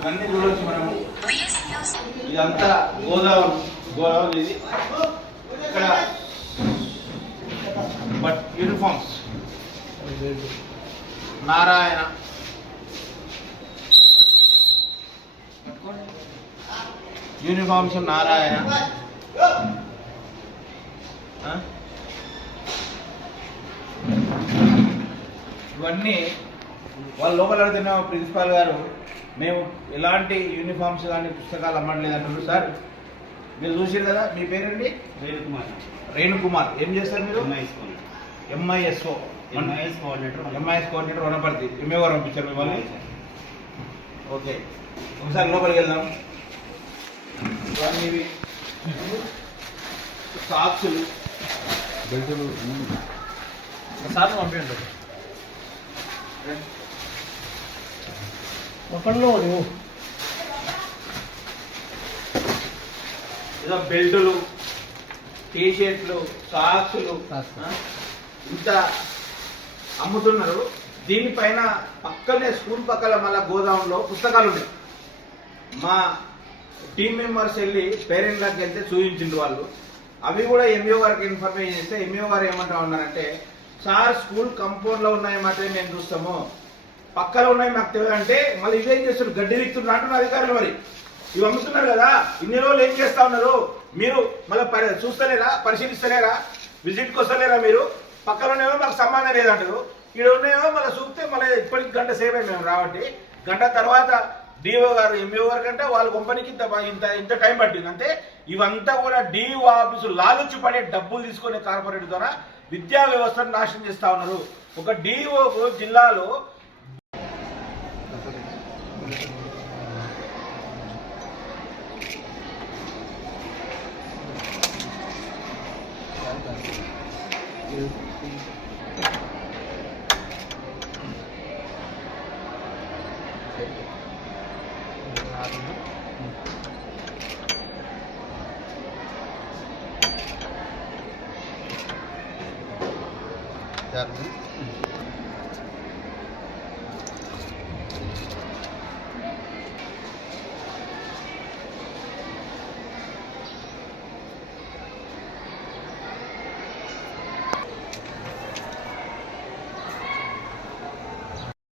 ఇవన్నీ చూడవచ్చు మనము. ఇదంతా గోదావరి ఇది. ఇక్కడ but uniforms Narayana uniforms Narayana. ఇవన్నీ వాళ్ళ లోపల అడుగుతున్న ప్రిన్సిపాల్ గారు మేము ఎలాంటి యూనిఫామ్స్ కానీ పుస్తకాలు అమ్మట్లేదు అంటున్నారు. సార్ మీరు చూసారు కదా, మీ పేరండి? రేణుకుమార్. ఏం చేస్తారు మీరు? ఎంఐఎస్ఓ కోఆర్డినేటర్ వనపర్తి. ఎంఏ గారు పంపించారు మిమ్మల్ని. ఓకే, ఒకసారి లోపలికి వెళ్దాం. ఇవన్నీ సాక్సులు, బెల్టులు సార్ పంపించండి. ఏదో బెల్టులు, టీషర్ట్లు, సాక్సులు ఇంత అమ్ముతున్నారు. దీనిపైన పక్కనే స్కూల్ పక్కన మళ్ళీ గోదాంలో పుస్తకాలు ఉన్నాయి. మా టీం మెంబర్స్ వెళ్ళి పేరెంట్లకు వెళ్తే చూపించిండ్రు వాళ్ళు. అవి కూడా ఎంఈఓ గారికి ఇన్ఫర్మేషన్ చేస్తే ఎంఈఓ గారు ఏమంటా ఉన్నారంటే, సార్ స్కూల్ కంపౌండ్లో ఉన్నాయి మాత్రమే మేము చూస్తాము, పక్కన ఉన్నాయి మాకు తెలియదు అంటే మళ్ళీ ఇవేం చేస్తారు, గడ్డి విత్తున్నారు అంటున్నారు అధికారులు. మరి ఇవి అమ్ముతున్నారు కదా, ఇన్ని రోజులు ఏం చేస్తా ఉన్నారు మీరు? మళ్ళీ చూస్తలేరా, పరిశీలిస్తలేరా, విజిట్కి వస్తలేరా మీరు? పక్కన ఉన్నాయో మాకు సంబంధం లేదంటారు, ఇక్కడ ఉన్నాయో మళ్ళీ చూస్తే మళ్ళీ ఇప్పటికి గంట సేపు అయింది మేము రాబట్టి. గంట తర్వాత డిఓ గారు ఎంఈఓ గారు కంటే వాళ్ళ కంపెనీకి ఇంత టైం పట్టింది అంతే. ఇవంతా కూడా డిఓ ఆఫీసు లాలుచి పడే డబ్బులు తీసుకునే కార్పొరేట్ ద్వారా విద్యా వ్యవస్థను నాశనం చేస్తా ఉన్నారు. ఒక డిఓ జిల్లాలో